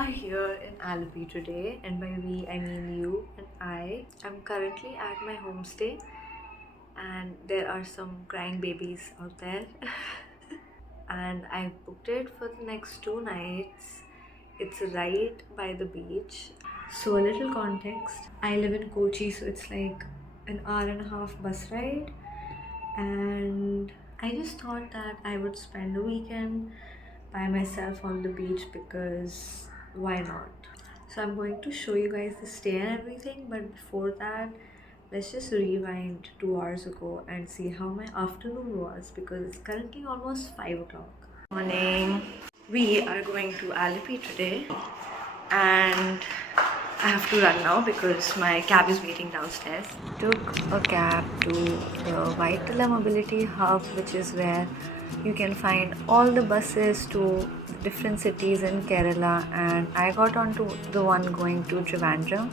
are here in Alleppey today, and by we I mean you and I. I'm currently at my homestay, and there are some crying babies out there. And I booked it for the next 2 nights. It's right by the beach. So, a little context, I live in Kochi, so it's like an hour and a half bus ride, and I just thought that I would spend a weekend by myself on the beach because why not? So I'm going to show you guys the stay and everything, but before that, let's just rewind 2 hours ago and see how my afternoon was because it's currently almost 5 o'clock. Morning. We are going to Alleppey today, and I have to run now because my cab is waiting downstairs. Took a cab to the Vitala Mobility Hub, which is where you can find all the buses to different cities in Kerala, and I got onto the one going to Trivandrum,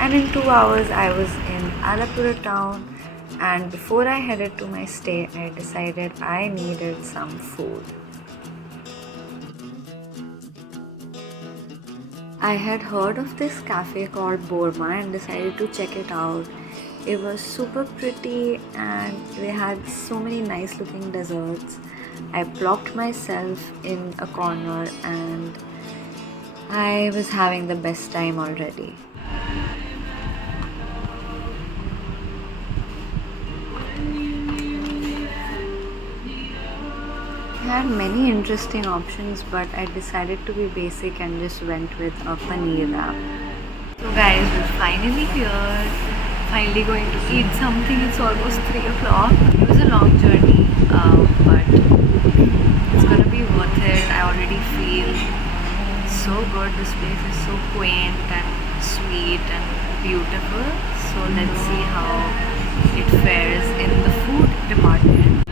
and in 2 hours I was in Alappuzha town. And before I headed to my stay, I decided I needed some food. I had heard of this cafe called Borma and decided to check it out. It was super pretty and they had so many nice looking desserts. I plopped myself in a corner and I was having the best time already. I had many interesting options, but I decided to be basic and just went with a paneer wrap. So guys, we're finally here. Finally going to eat something. It's almost 3 o'clock. It was a long journey, but it's gonna be worth it. I already feel so good. This place is so quaint and sweet and beautiful. So let's see how it fares in the food department.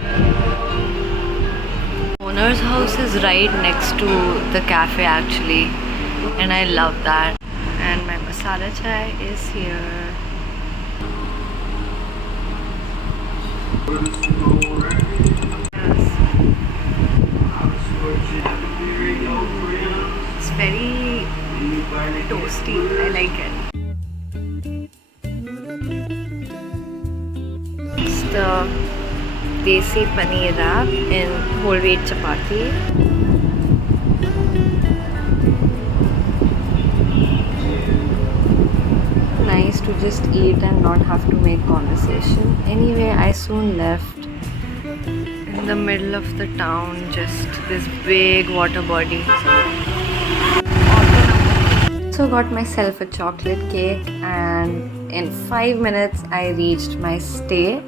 Owner's house is right next to the cafe actually, and I love that. And my masala chai is here. It's very toasty. I like it. It's the desi paneer wrap in whole wheat chapati. Nice to just eat and not have to make conversation. Anyway, I soon left. In the middle of the town, just this big water body. So got myself a chocolate cake, and in 5 minutes I reached my stay.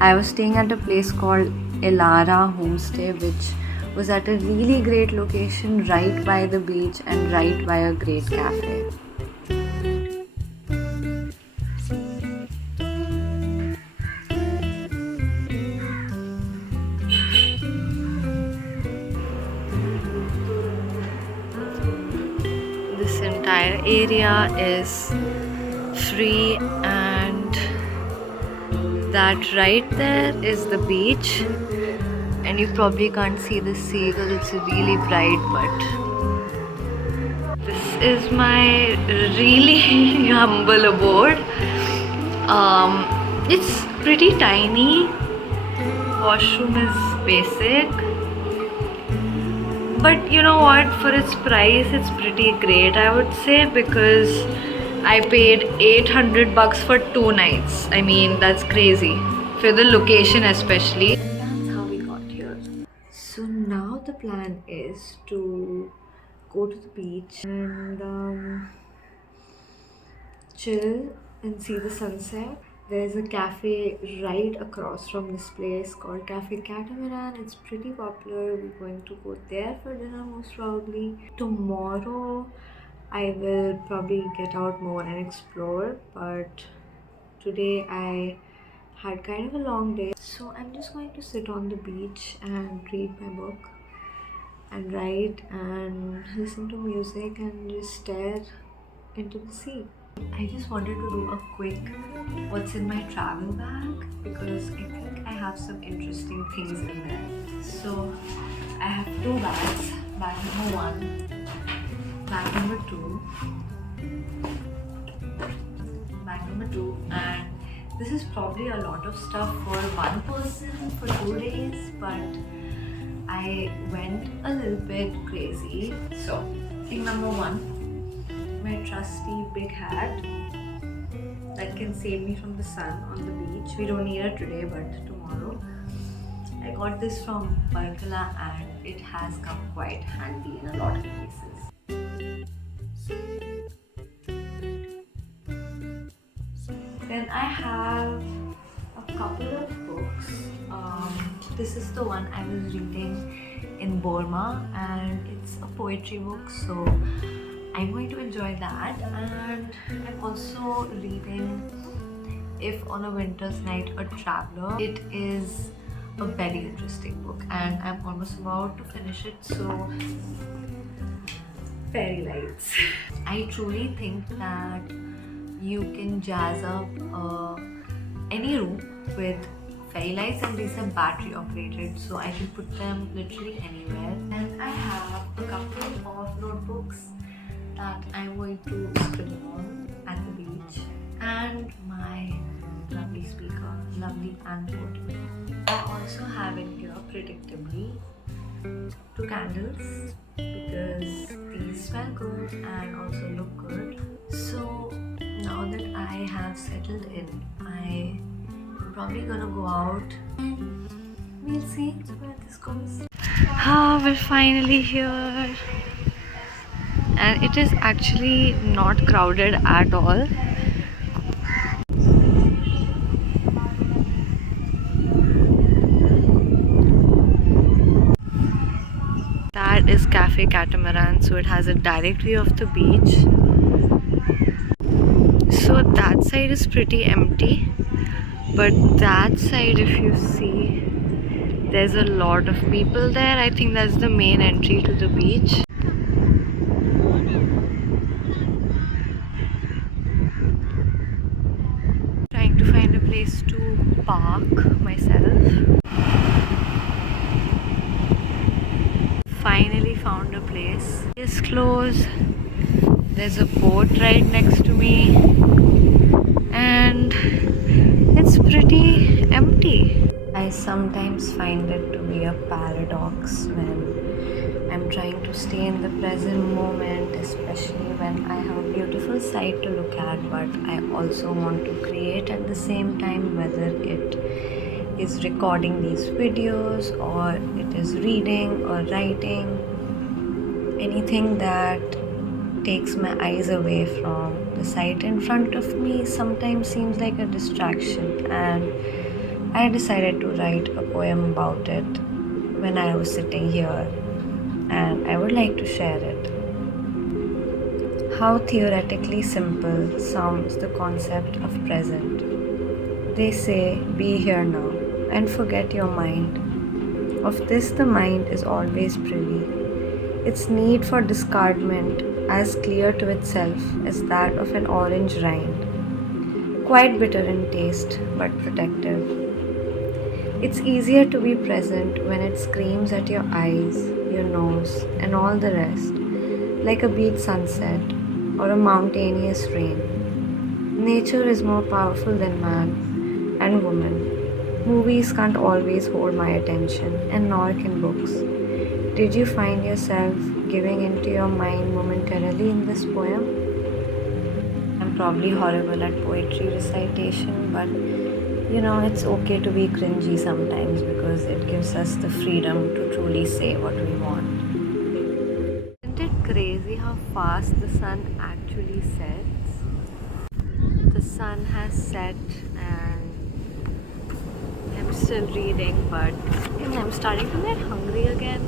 I was staying at a place called Elara Homestay, which was at a really great location right by the beach and right by a great cafe. This entire area is free, and that right there is the beach, and you probably can't see the seagull, it's really bright, but this is my really humble abode. It's pretty tiny, washroom is basic, but you know what, for its price it's pretty great, I would say, because I paid 800 bucks for 2 nights. I mean, that's crazy for the location especially. And that's how we got here. So now the plan is to go to the beach and chill and see the sunset. There's a cafe right across from this place called Cafe Catamaran. It's pretty popular. We're going to go there for dinner most probably. Tomorrow I will probably get out more and explore, but today I had kind of a long day, so I'm just going to sit on the beach and read my book and write and listen to music and just stare into the sea. I just wanted to do a quick what's in my travel bag because I think I have some interesting things in there. So I have 2 bags. Bag number 1 bag number two. And this is probably a lot of stuff for one person for 2 days, but I went a little bit crazy. So thing number one, my trusty big hat that can save me from the sun on the beach. We don't need it today, but tomorrow. I got this from Barkala and it has come quite handy in a lot of places. Then I have a couple of books. This is the one I was reading in Burma and it's a poetry book, so I'm going to enjoy that. And I'm also reading If on a Winter's Night a Traveler. It is a very interesting book and I'm almost about to finish it. So fairy lights. I truly think that you can jazz up any room with fairy lights, and these are battery operated, so I can put them literally anywhere. And I have a couple of notebooks that I'm going to scribble on at the beach, and my lovely speaker, lovely and portable. I also have in here, predictably, 2 candles because these smell good and also look good. So now that I have settled in, I'm probably gonna go out and we'll see where this goes. We're finally here, and it is actually not crowded at all. That is Cafe Catamaran, so it has a direct view of the beach. So that side is pretty empty, but that side, if you see, there's a lot of people there. I think that's the main entry to the beach. Trying to find a place to park myself. Finally found a place. It's closed. There's a boat right next to me and it's pretty empty. I sometimes find it to be a paradox when I'm trying to stay in the present moment, especially when I have a beautiful sight to look at, but I also want to create at the same time, whether it is recording these videos or it is reading or writing. Anything that takes my eyes away from the sight in front of me sometimes seems like a distraction, and I decided to write a poem about it when I was sitting here, and I would like to share it. How theoretically simple sounds the concept of present. They say, be here now and forget your mind. Of this the mind is always privy. Its need for discardment as clear to itself as that of an orange rind, quite bitter in taste but protective. It's easier to be present when it screams at your eyes, your nose, and all the rest, like a beach sunset or a mountainous rain. Nature is more powerful than man and woman. Movies can't always hold my attention, and nor can books. Did you find yourself giving into your mind momentarily in this poem? I'm probably horrible at poetry recitation, but it's okay to be cringy sometimes because it gives us the freedom to truly say what we want. Isn't it crazy how fast the sun actually sets? The sun has set and I'm still reading, but I'm starting to get hungry again.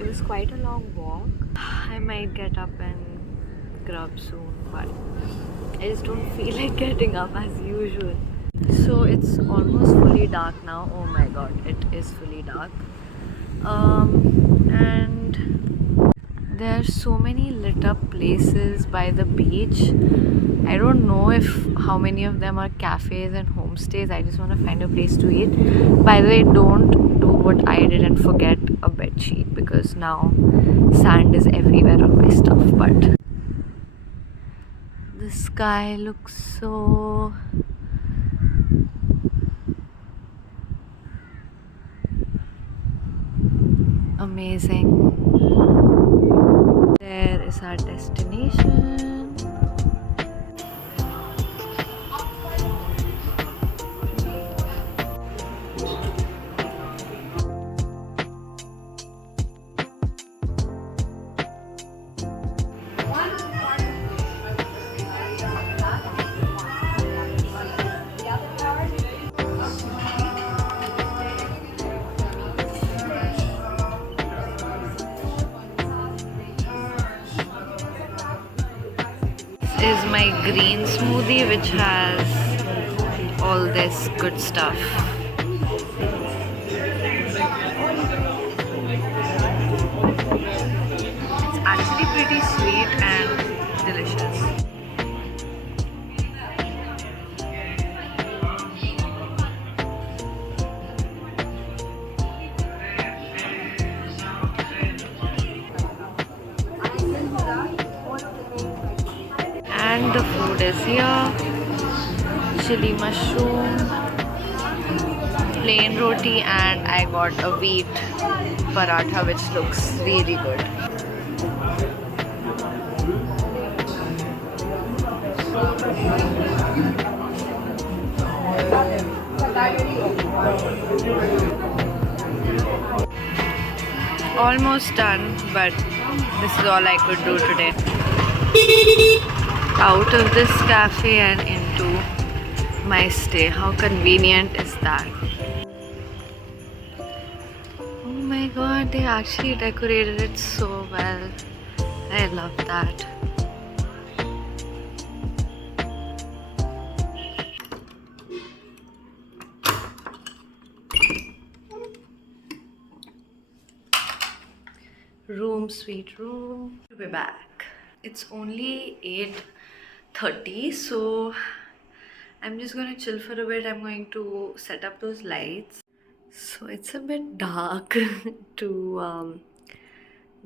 It was quite a long walk. I might get up and grub soon, but I just don't feel like getting up as usual. So it's almost fully dark now. Oh my god, it is fully dark. And there are so many lit up places by the beach. I don't know how many of them are cafes and homestays. I just want to find a place to eat. By the way, don't do what I did and forget a bed bed sheet because now sand is everywhere on my stuff. But the sky looks so amazing. There is our destination. This is my green smoothie which has all this good stuff. It's actually pretty sweet and delicious. And the food is here. Chili mushroom, plain roti, and I got a wheat paratha which looks really good. Almost done, but this is all I could do today. Out of this cafe and into my stay. How convenient is that? Oh my god, they actually decorated it so well. I love that. Room, sweet room. We're back. It's only 8:30, so I'm just gonna chill for a bit. I'm going to set up those lights. So it's a bit dark to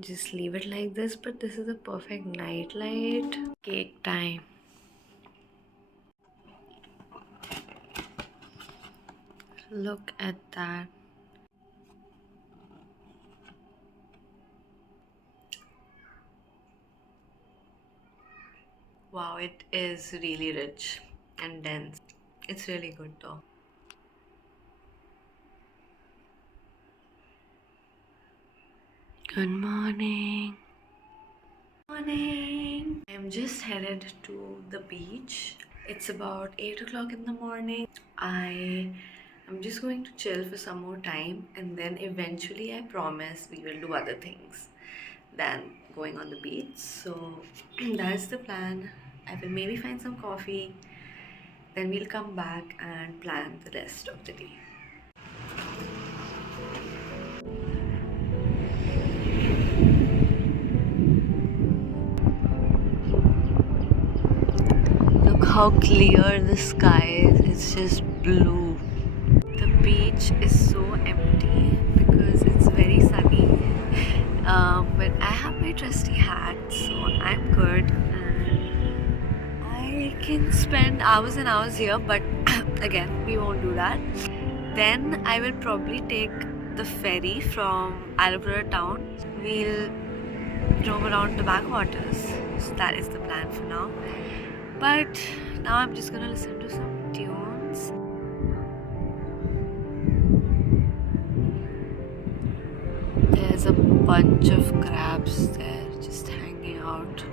just leave it like this, but this is a perfect night light. Cake time. Look at that. Wow, it is really rich and dense. It's really good though. Good morning. Morning. I'm just headed to the beach. It's about 8 o'clock in the morning. I'm just going to chill for some more time, and then eventually I promise we will do other things than going on the beach. So that's the plan. I will maybe find some coffee, then we'll come back and plan the rest of the day. Look how clear the sky is. It's just blue. The beach is so empty because it's very sunny. But I have my trusty hat, so I'm good. And I can spend hours and hours here, but again, we won't do that. Then I will probably take the ferry from Alappuzha town. We'll roam around the backwaters. So that is the plan for now. But now I'm just gonna listen to some tunes. There's a bunch of crabs there just hanging out.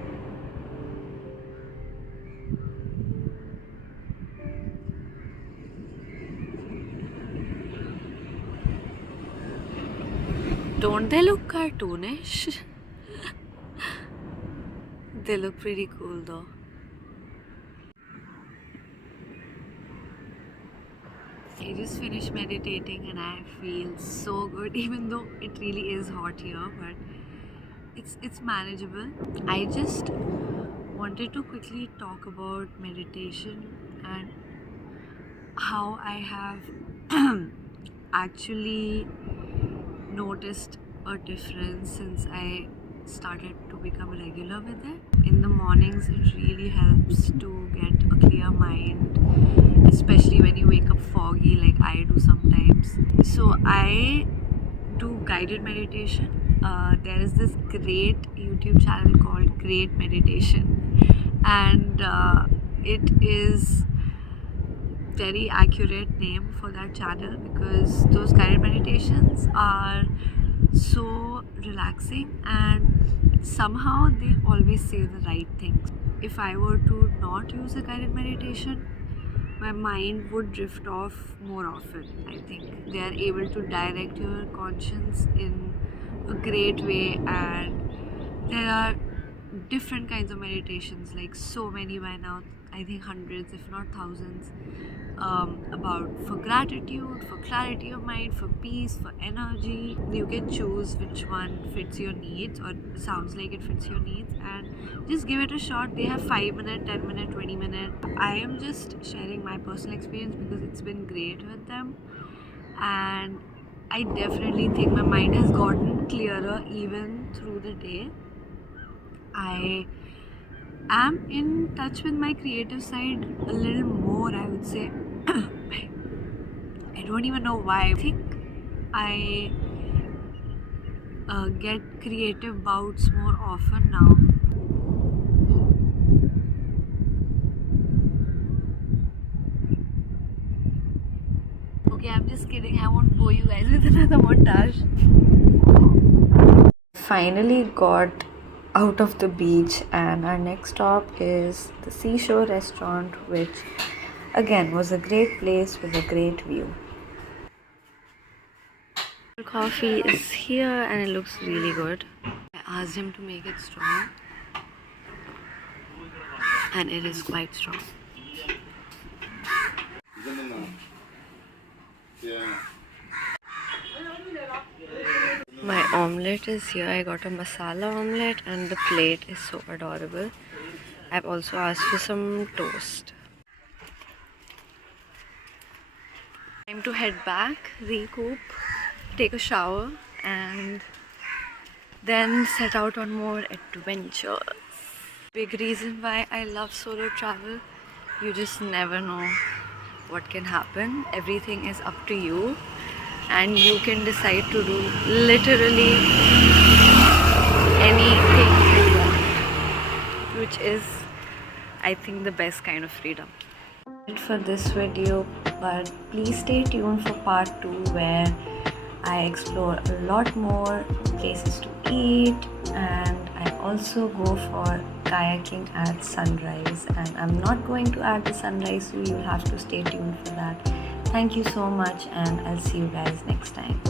Don't they look cartoonish? They look pretty cool though. I just finished meditating and I feel so good, even though it really is hot here, but it's manageable. I just wanted to quickly talk about meditation and how I have actually noticed a difference since I started to become regular with it. In the mornings, it really helps to get a clear mind, especially when you wake up foggy like I do sometimes. So I do guided meditation. There is this great YouTube channel called Great Meditation, and it is very accurate name for that channel because those guided meditations are so relaxing and somehow they always say the right things. If I were to not use a guided meditation, my mind would drift off more often. I think they are able to direct your conscience in a great way, and there are different kinds of meditations, like so many by now, I think hundreds if not thousands, about for gratitude, for clarity of mind, for peace, for energy. You can choose which one fits your needs or sounds like it fits your needs and just give it a shot. They have 5 minute, 10 minute, 20 minute. I am just sharing my personal experience because it's been great with them, and I definitely think my mind has gotten clearer even through the day. I am in touch with my creative side a little more, I would say. I don't even know why. I think I get creative bouts more often now. Okay, I'm just kidding. I won't bore you guys with another montage. Finally got out of the beach, and our next stop is the seashore restaurant, which again was a great place with a great view. Coffee is here and it looks really good. I asked him to make it strong and it is quite strong. My omelette is here. I got a masala omelette and the plate is so adorable. I've also asked for some toast. Time to head back, recoup, take a shower and then set out on more adventures. Big reason why I love solo travel. You just never know what can happen. Everything is up to you and you can decide to do literally anything you want, which is, I think, the best kind of freedom. For this video, but please stay tuned for part 2 where I explore a lot more places to eat and I also go for kayaking at sunrise, and I'm not going to add the sunrise, so you'll have to stay tuned for that. Thank you so much and I'll see you guys next time.